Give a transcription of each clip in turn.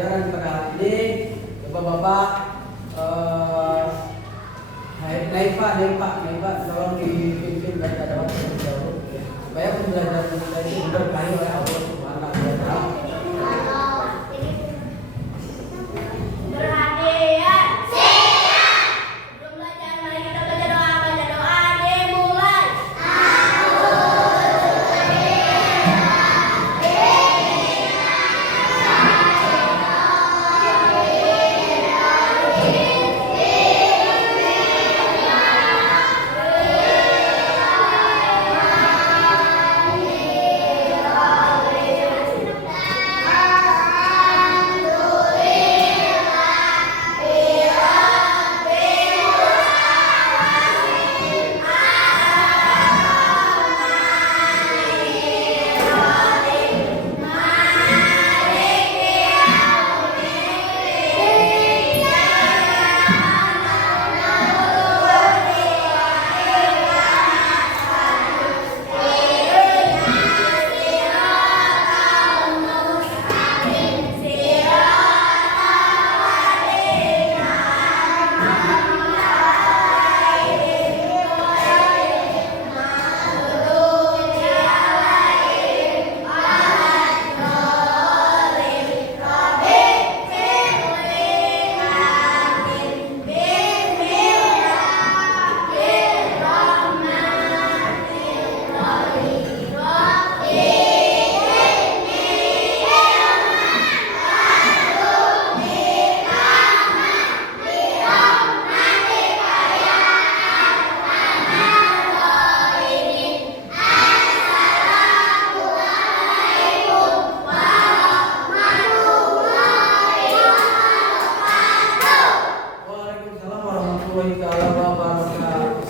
pembelajaran pada hari ini. Bapak-bapak, Naifa, tolong dipimpin baca doa terlebih dahulu supaya pembelajaran kita ini diberkahi oleh Allah Subhanahu wa Ta'ala.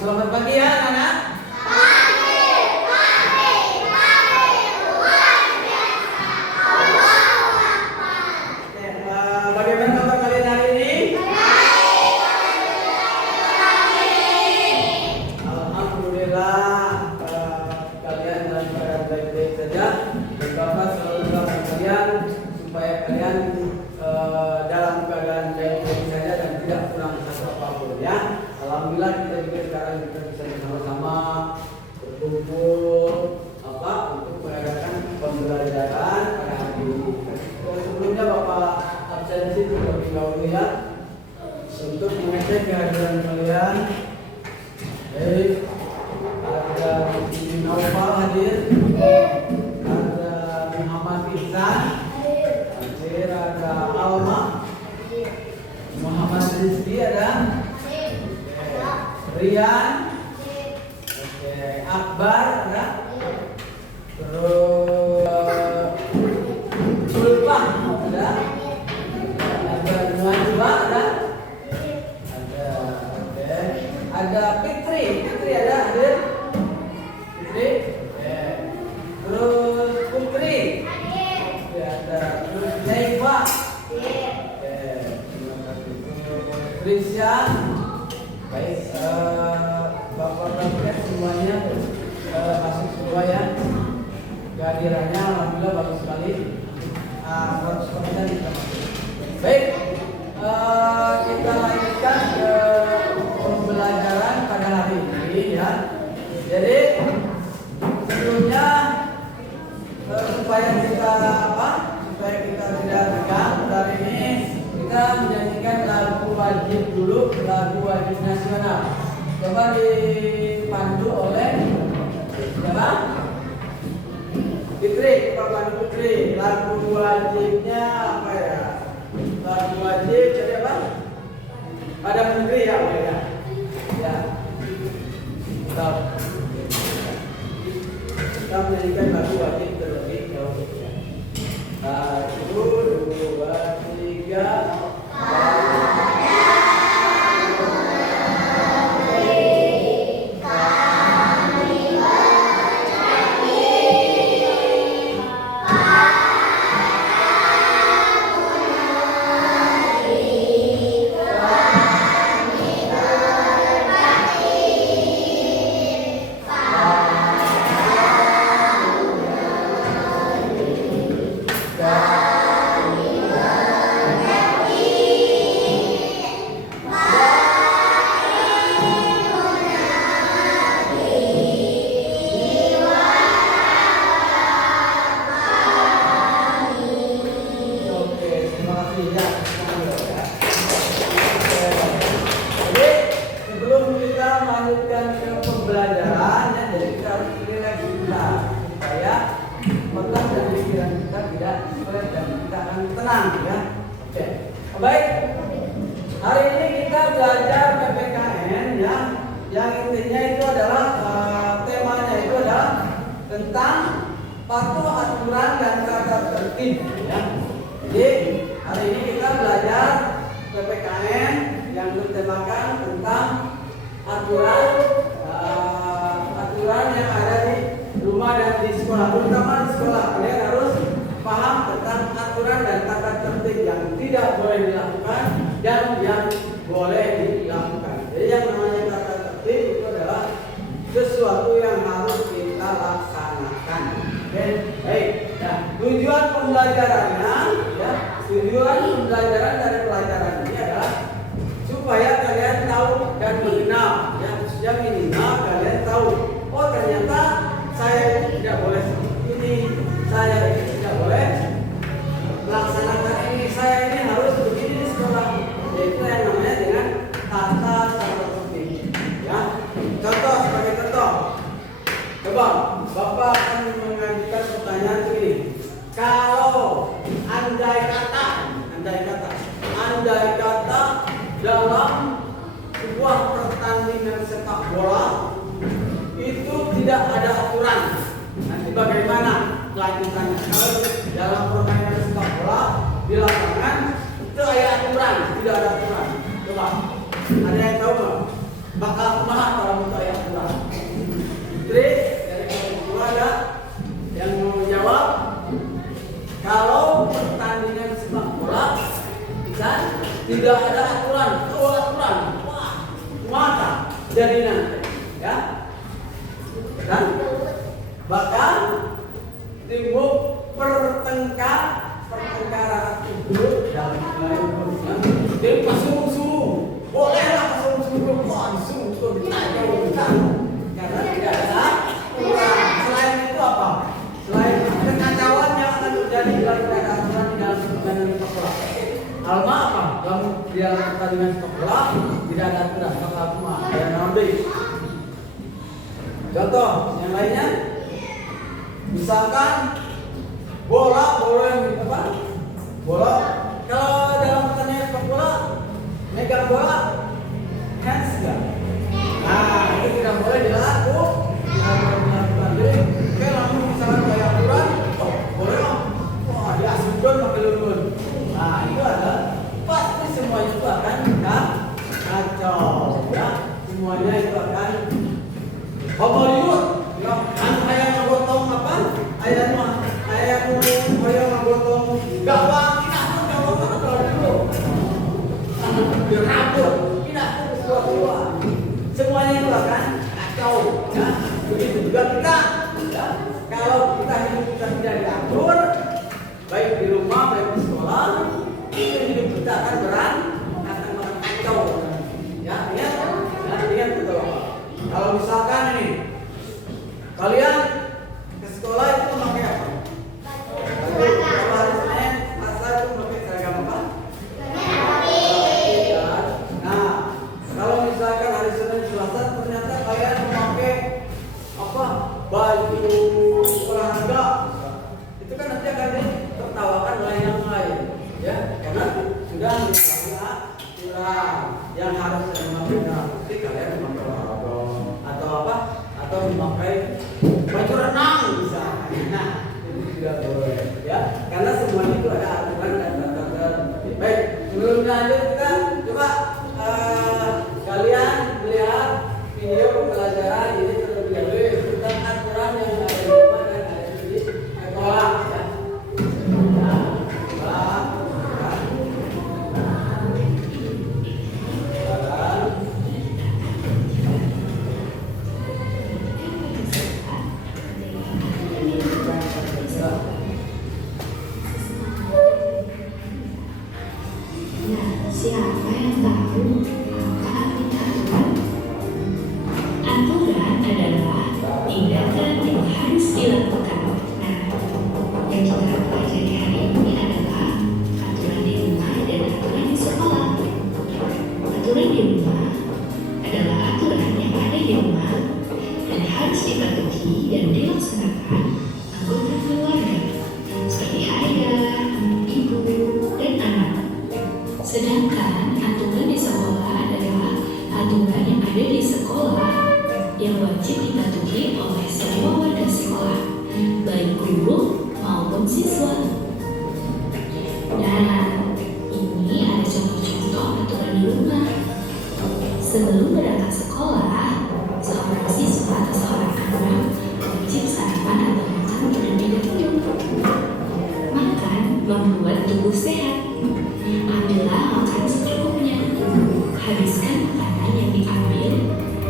Selamat pagi ya anak-anak. Bagaimana kabar kalian hari ini? Alhamdulillah, kalian dalam keadaan baik-baik saja. Dan Bapak selalu doakan kalian supaya kalian dalam keadaan baik-baik saja dan tidak kurang satu apapun ya. Alhamdulillah kita juga sekarang kita bisa bersama-sama berkumpul untuk mengadakan pembelajaran pada hari ini. Sebelumnya Bapak absensi terlebih dahulu ya untuk mengecek kehadiran kalian. Ada Ibu Naufal hadir, ada Muhammad Ihsan hadir, ada Alma, Muhammad Rizki ada, Rian, Akbar ada, terus Sulfah ada Najwa ada Fitri ada hadir, Fitri, terus Putri ada, terus Naifa, Trisha. Baik, Bapak-bapak semuanya masuk semua ya. Kehadirannya alhamdulillah bagus sekali. 100% kita masuk. Baik, kita lanjutkan ke pembelajaran pada hari ini ya. Jadi sebelumnya supaya kita tidak tegang hari ini kita menyanyikan lagu wajib dulu, lagu wajib nasional. Coba dipandu oleh siapa? Fitri, Pak Pandu Fitri. Lagu wajibnya apa ya? Lagu wajib jadi apa? Pada Menteri ya, Pak ya. Ya. Kita menyanyikan lagu wajib terlebih dahulu. 1, 2, 3. ya. Jadi sebelum kita melanjutkan ke pembelajaran, ya, jadi kita harus rileks kita supaya otak dan pikiran kita tidak stres dan kita akan tenang ya. Oke, baik. Hari ini kita belajar PPKN ya, yang intinya itu adalah temanya itu adalah tentang patuh aturan dan tata tertib ya. Jadi hari ini kita belajar PPKN yang bertemakan tentang aturan yang ada di rumah dan di sekolah, terutama di sekolah. Kalian harus paham tentang aturan dan tata tertib yang tidak boleh dilakukan dan yang boleh dilakukan. Jadi yang namanya tata tertib itu adalah sesuatu yang harus kita laksanakan. Oke, baik. Nah, tujuan pembelajarannya, ya, tujuan pembelajaran dari pelajaran ini adalah supaya kalian tahu dan mengenal, ya, yang minimal kalian tahu. Oh, ternyata saya tidak boleh ini, saya ini tidak boleh laksanakan ini, saya ini harus begini di sekolah. Yaitu yang namanya dengan tata tertib. Ya, contoh sebagai contoh. Coba Bapak akan mengajukan pertanyaan begini. Kalau andai kata dalam sebuah pertandingan sepak bola itu tidak ada aturan, nanti bagaimana kelanjutannya? Kalau dalam pertandingan sepak bola di lapangan itu ada aturan, tidak ada aturan. Coba ada yang tahu nggak? Bakal kumaha kalau itu ada aturan? Jadi dari kelompok ada yang mau menjawab. Kalau pertandingan sepak bola bisa tidak ada aturan, wah, maka jadi nanti, ya, dan bahkan timbul pertengkaran itu dalam lainnya. Jadi pasung-pasung, bolehlah pasung-pasung, pasung-pasung ditanya karena tidak ada aturan. Selain itu apa? Selain kekacauan yang akan terjadi bila tidak ada aturan di dalam pertandingan sepak bola. Alma apa? Kamu di dalam pertandingan sepak bola tidak ada aturan, maka cuma ada nanti. Contoh yang lainnya, misalkan bola yang apa? Bola kalau dalam pertandingan sepak bola megang bola hands ya. Nah, itu tidak boleh dilakukan. Jadi, kalau misalkan kayak aturan, oh boleh dong. Wah, diasupkan pakai lulun. Nah, itu ada pasti semuanya itu akan kacau, ya. Semuanya itu akan Hollywood, ya. Kan ayah ngegotong apa? Ayah ngegotong gawang, kita pun gawang mana kalau dulu. Dirabut, kita pun keluar. Semuanya itu akan kacau, ya. Begitu juga kita, ya. Kalau kita hidup kita tidak diatur, baik di rumah, baik di sekolah, itu hidup kita akan kacau. Ya, lihat betul. Kalau misalkan ini, kalian ke sekolah itu memakai apa? Kalau hari Senin, Selasa itu memakai seragam apa? Nah, kalau misalkan hari Senin, Selasa ternyata kalian memakai apa? Baju olahraga, itu kan nanti akan ditertawakan oleh yang lain, ya, karena sudah aturan yang harus memakai nanti kalian memakai olahraga atau apa? Atau memakai baju renang misalnya. Nah, itu tidak boleh, ya, karena semuanya itu ada aturan dan tata tertib. Baik, sebelum lanjut kita coba kalian melihat video pembelajaran ini terlebih dahulu tentang aturan yang ada di rumah dan ada di sekolah, ya. Siapa yang tahu apa arti aturan? Aturan adalah tindakan yang harus dilakukan. Nah, yang kita pelajari hari ini adalah aturan di rumah Sedangkan aturan di sekolah adalah aturan yang ada di sekolah yang wajib dipatuhi oleh semua warga sekolah, baik guru maupun siswa. Nah, ini ada contoh-contoh aturan di rumah. Sebelum berangkat sekolah, seorang siswa atau seorang anak wajib sarapan atau makan terlebih dahulu. Makan membuat tubuh sehat. Ambillah makan secukupnya. Habiskan makanan yang diambil,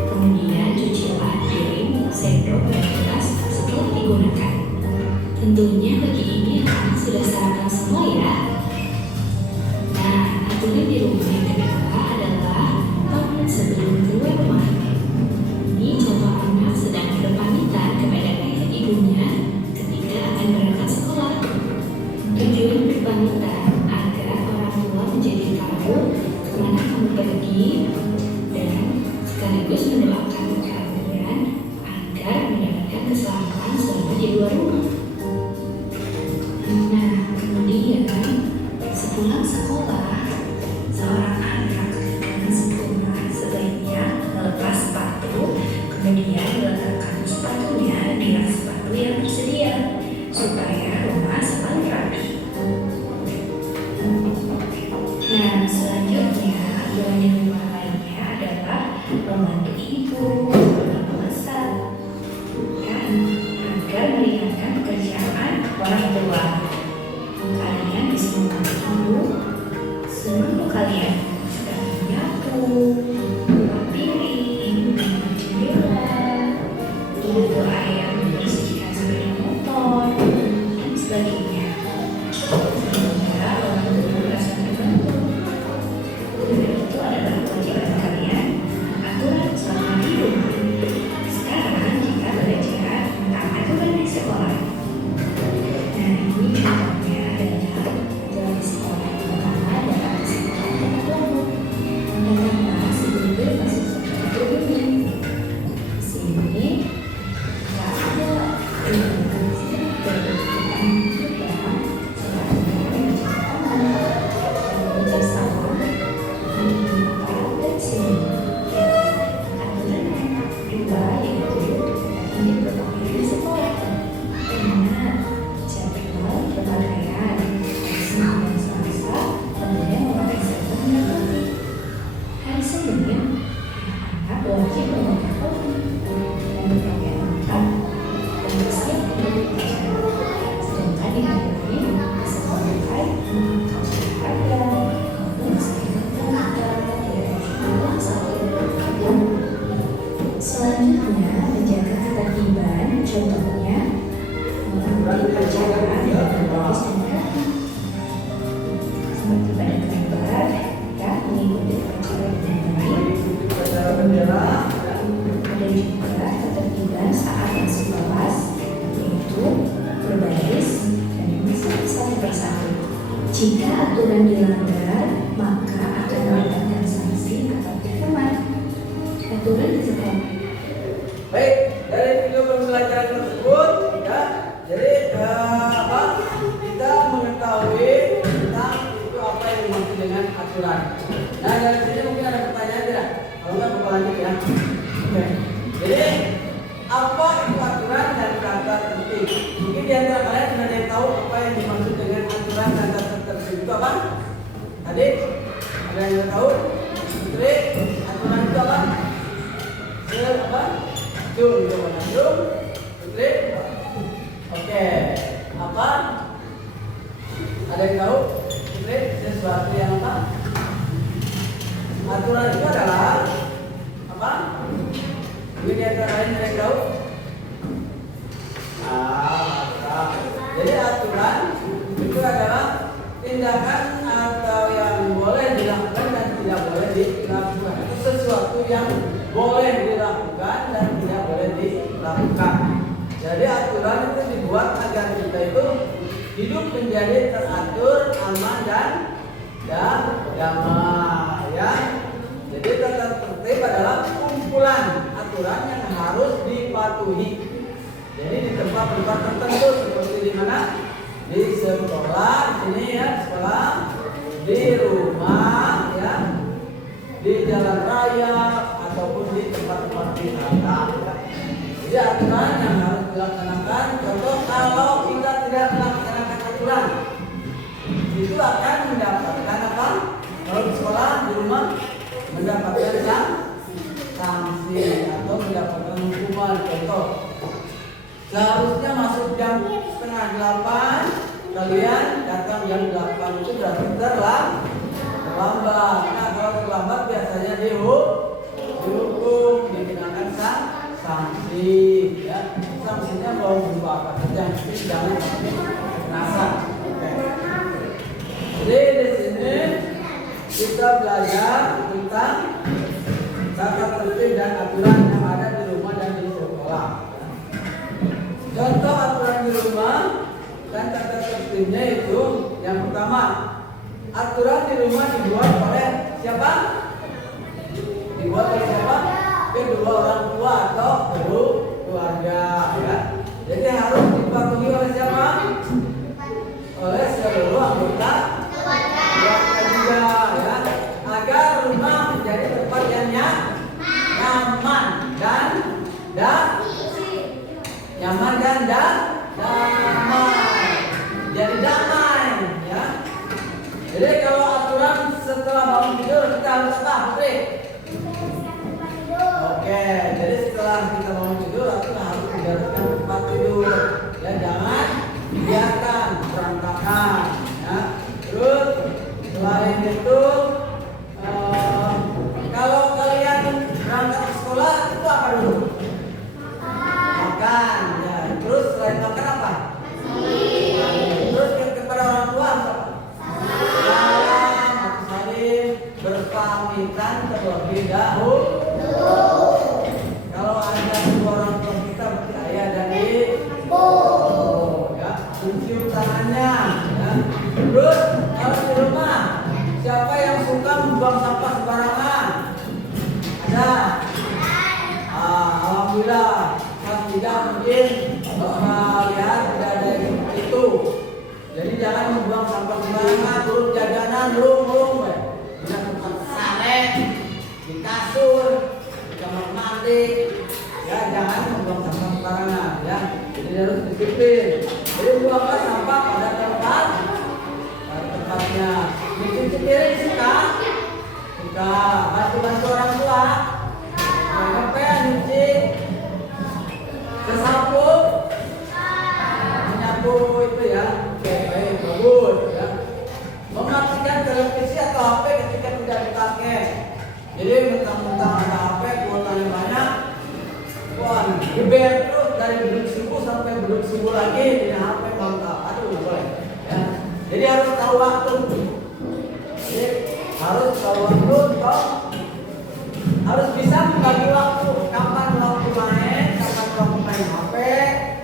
kemudian cucilah piring, sendok, dan gelas setelah digunakan. Tentunya bagi ini anak sudah sarapan semua ya. Nah, aturan di rumah yang kedua adalah pamit sebelum keluar rumah. Ini contoh anak sedang berpamitan kepada ayah ibunya ketika akan berangkat sekolah. Tujuan berpamitan agar orang tua menjadi tahu kemana kamu pergi dan sekaligus mendoakan kalian agar mendapatkan keselamatan selama di luar rumah. Nah, kemudian sepulang sekolah, seorang anak yang sekolah sebaiknya melepas sepatu, kemudian meletakkan sepatunya di rak sepatu yang tersedia supaya rumah selalu rapi. Nah, selanjutnya aturan di rumah lainnya adalah membantu ibu dalam memasak dan agar meringankan pekerjaan orang tua. Kalian bisa membantu ibu selama kalian sedang menyapu, membuat piring, mencuci jendela, tunggu ayam membersihkan sepeda motor, dan sebagainya. Sehingga orang tua merasa terbantu. Dan itu adalah kewajiban kalian, aturan selama di rumah. Sekarang kita belajar tentang aturan di sekolah. Nah, ini contohnya adalah aturan di sekolah. Pertama adalah di sekolah tertutup. Pertama, sebelum masuk sekolah berbunyi. Di sini tidak ada informasi berbentukan juga selanjutnya menceritakan dan bekerjasama menunjukkan dan sini. Aturan yang kedua yaitu ini berpakaian di sekolah. Ingat, jadwal berpakaian Senin dan Selasa tentunya memakai seragam dan topi. Hari Senin, anak wajib memakai topi dan berpakaian lengkap dan bersiap untuk upacara. Sedangkan di hari lain bisa memakai kaos olahraga maupun seragam olahraga dari sekolah satu. Selanjutnya, menjaga ketertiban, contohnya mengikuti upacara dengan bagus dan rapi. Seperti pada gambar, ya, mengikuti upacara dengan baik. Upacara bendera. Ada juga ketertiban saat masuk kelas, yaitu berbaris dan memasang satu persatu. Jika aturan dilanggar, maka akan mendapatkan sanksi atau hukuman. Aturan di sekolah. Baik, dari video pembelajaran tersebut, ya, jadi kita mengetahui tentang itu apa yang dimaksud dengan aturan. Nah, dari sini mungkin ada pertanyaan tidak? Kalau nggak, kita lanjut ya. Oke. Jadi apa itu aturan dan tata tertib? Mungkin di antara kalian sudah ada yang tahu apa yang dimaksud dengan aturan dan tata tertib itu apa? Tadi ada yang tahu? Putri, aturan itu apa? Apa? Jum, Putri. Oke. Apa? Ada yang tahu? Putri, sesuatu yang apa? Aturan itu adalah apa? Ini di antara kalian ada yang tahu? Jadi aturan itu adalah tindakan atau yang boleh dilakukan dan tidak boleh dilakukan. Itu sesuatu yang boleh dilakukan dan tidak boleh dilakukan. Jadi aturan itu dibuat agar kita itu hidup menjadi teratur, aman dan damai. Ya. Jadi tata tertib adalah kumpulan aturan yang harus dipatuhi. Jadi di tempat-tempat tertentu seperti di mana? Di sekolah, ini ya sekolah, di rumah, di jalan raya ataupun di tempat-tempat wisata. Jadi aturan yang harus dilaksanakan. Contoh kalau kita tidak melaksanakan aturan, itu akan mendapatkan apa? Kalau di sekolah, di rumah mendapatkan sanksi atau mendapatkan hukuman. Contoh, seharusnya masuk jam 7:30, kalian datang jam 8, itu berarti terlambat. Nah, kalau terlambat biasanya dihukum, dikenakan sanksi. Ya, sanksinya mau berupa apa saja, jangan sampai kekerasan. Oke. Jadi di sini kita belajar tentang tata tertib dan aturan yang ada di rumah dan di sekolah. Contoh aturan di rumah dan tata tertibnya itu yang pertama, aturan di rumah dibuat oleh siapa? Dibuat oleh siapa? Kedua orang tua atau keluarga, ya. Jadi harus dipatuhi oleh siapa? Oleh seluruh anggota keluarga juga, ya. Agar rumah menjadi tempat yang nyaman dan damai. Jadi damai, ya. Jadi kalau aturan setelah bangun tidur kita harus apa, Putri? Oke, jadi setelah kita bangun tidur kita harus membereskan tempat tidur. Ya, jangan biarkan berantakan, ya. Terus selain itu, kalau kalian berangkat ke sekolah itu apa dulu? Makan, ya. Terus selain makan apa? Terus kepada orang tua apa? Salam atau saling berpamitan terlebih dahulu. Kalau ada dua orang tua kita berarti ayah dan ibu, ya. Cium tangannya, ya. Terus kalau di rumah siapa yang suka membuang sampah sembarangan? Ada? Alhamdulillah. Kalau tidak mungkin lihat tidak ada itu. Jadi jangan membuang sampah sembarangan, belum jajanan, belum ya. Di tempat sare, di kasur, di kamar mandi, ya jangan membuang sampah sembarangan, ya. Jadi harus disiplin. Jadi buanglah sampah pada tempatnya. Nyuci piring suka, bantu orang tua, sampai nyuci, sesapu, menyapu itu ya. Oke, baik, bagus, ya. Mematikan televisi atau HP ketika tidak dipakai. Jadi mentang-mentang ada HP kuotanya banyak, wah, dibayar terus dari beduk subuh sampai beduk subuh lagi dengan HP mantap. Aduh, nggak boleh, ya. Jadi harus tahu waktu. Jadi harus tahu waktu, harus bisa membagi waktu. Kapan waktu main, kapan waktu main HP,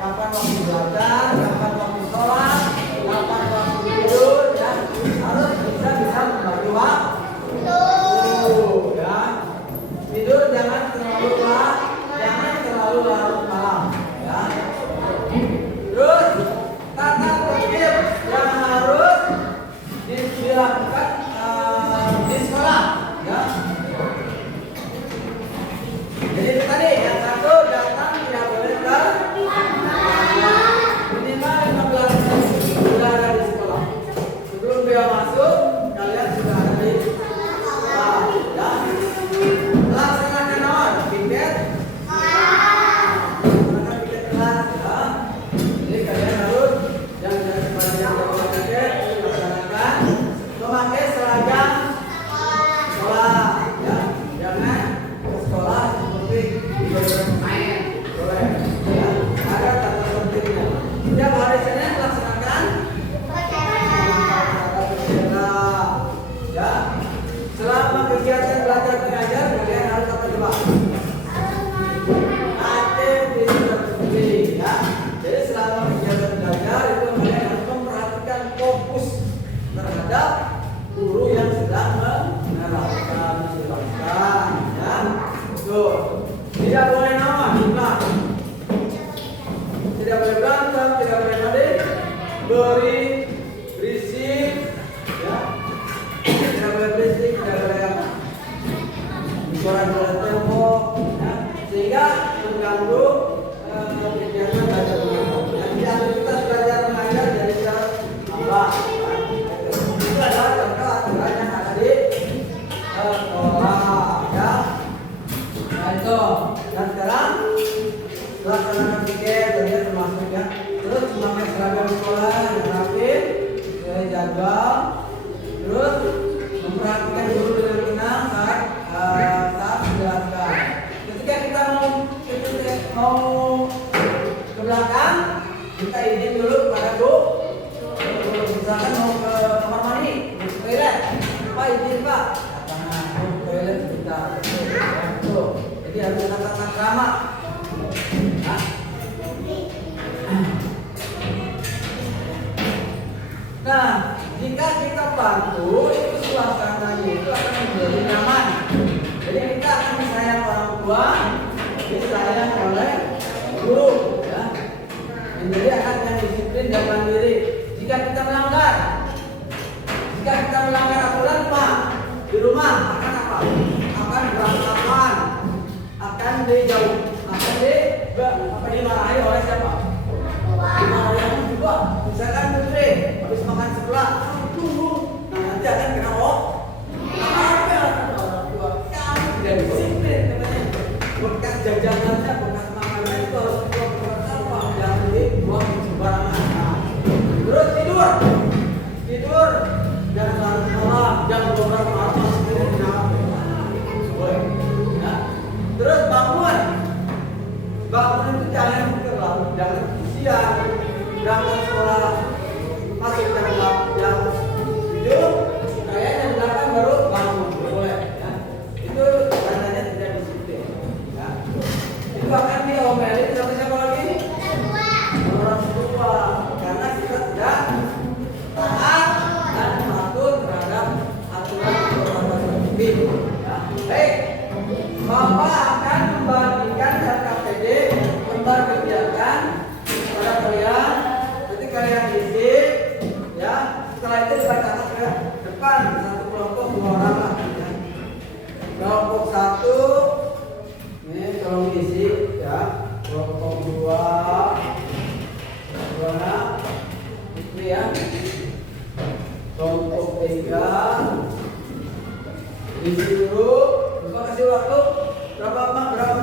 kapan waktu belajar, kapan waktu sholat, kapan waktu tidur, ya. Harus bisa membagi waktu, ya. Tidur jangan terlalu larut malam, ya. Terus tata tertib yang harus dilakukan di sekolah, ya. Pak izin Pak. Nah, toilet sebentar. Tuh. Jadi harus ada tata krama. Nah. Nah, jika kita bantu, itu suasananya itu akan menjadi nyaman. Jadi kita akan disayang orang tua, disayang oleh guru, ya. Menjadi anak yang disiplin dan mandiri. Jika kita melanggar aturan Pak, di rumah akan apa? Akan berantakan, akan dimarahi oleh siapa? Dimarahi oleh juga. Misalkan putri habis makan sebelah, tunggu. Nah nanti akan kena apa orang tua? Kamu tidak disiplin katanya. Bekas jajanannya, bekas makanannya itu harus dibuang apa? Jangan dibuang sembarangan. Nah, terus tidur dan malam jam 12 malam masih tidak boleh. Ya. Terus bangun itu jangan terlalu, jangan siang, jangan sekolah masuk jam 7, kayaknya belakang baru bangun, boleh. Ya. Itu tandanya tidak disiplin. Ya. Itu akan diomelin sama siapa lagi? Orang tua, karena kita tidak taat dan patuh terhadap aturan tersebut. Ya. Baik, Bapak akan membagikan RKPD lembar kegiatan pada kalian. Nanti kalian isi, ya. Setelah itu dibacakan ke depan satu kelompok 2 orang lah. Ya. Kelompok 1, ini tolong isi, ya. Kelompok 2, itu ya. Kelompok 3 isi dulu. Coba kasih waktu berapa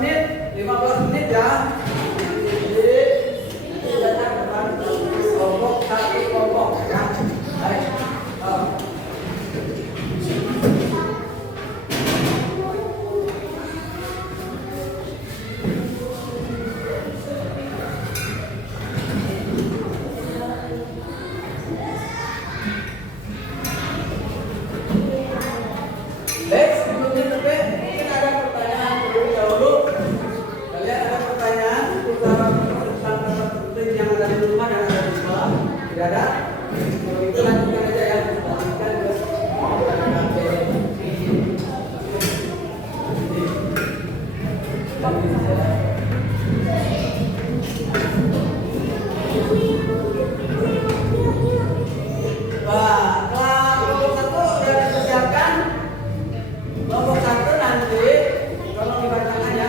menit? 15 menit ya. Jadi baca depan kelompok 1 kelompok ya. Baik. Tidak ada? Kalau itu lanjutkan aja ya. Lanjutkan ke kelompok 1 sudah dipersiapkan. Kelompok 1 nanti tolong dibacakan ya.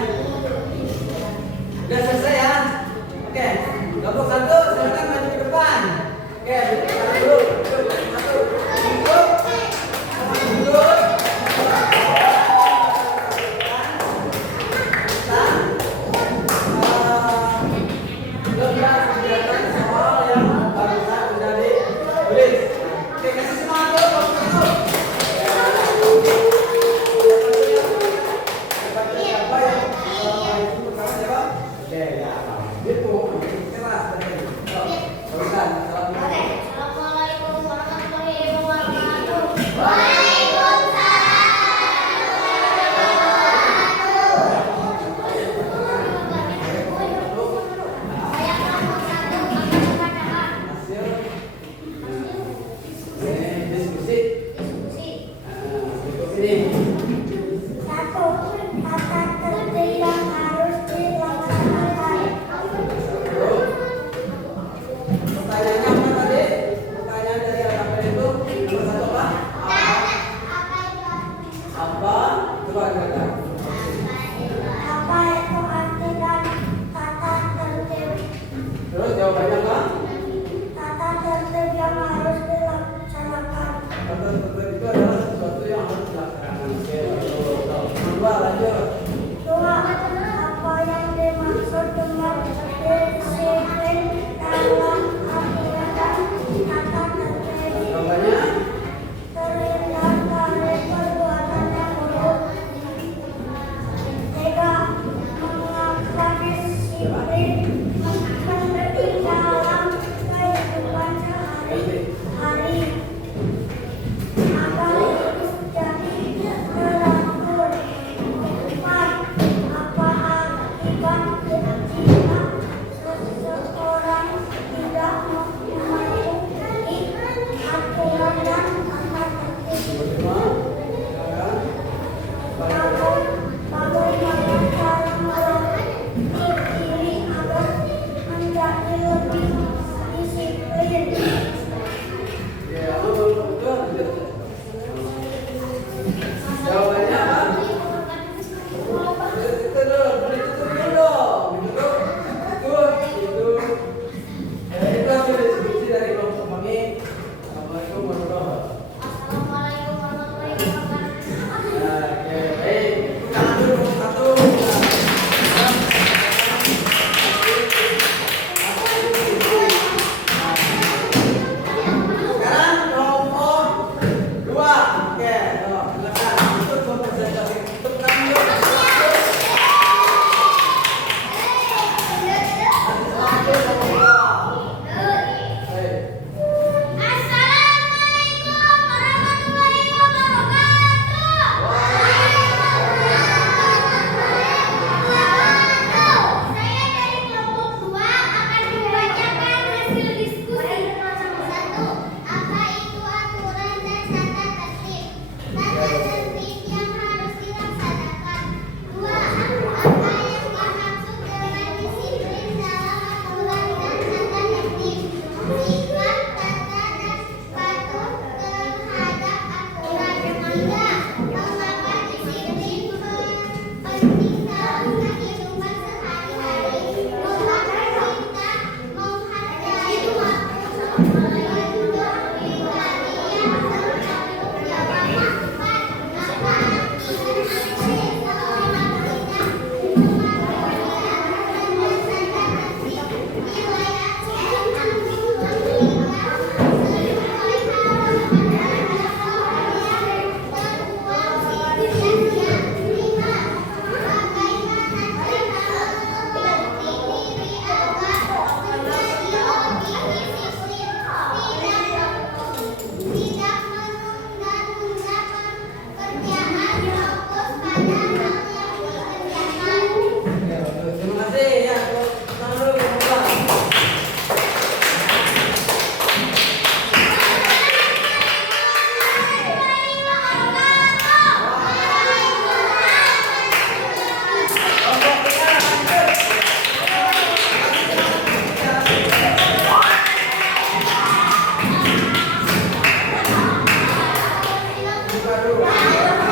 Sudah selesai ya? Oke. Kelompok 1 silakan maju ke depan. Oke, dulu. Satu. Duduk. Lembar kegiatan soal yang barusan sudah ditulis. Oke, kasih semangat dulu kelompok 1. Siapa yang itu pertama siapa? Oke, ya. Gitu. Keras tadi. Barusan. Assalamualaikum warahmatullahi wabarakatuh. Diskusi. Satu, kata tertib yang harus dilaksanakan. Pertanyaannya apa tadi? Pertanyaan dari RKPD itu nomor 1 apa? Apa? Coba katakan. Apa itu arti dan kata tertib? Terus jawabannya apa? Kata tertib yang harus dilaksanakan. Kata tertentu itu adalah sesuatu yang harus dilaksanakan. Oke. Harus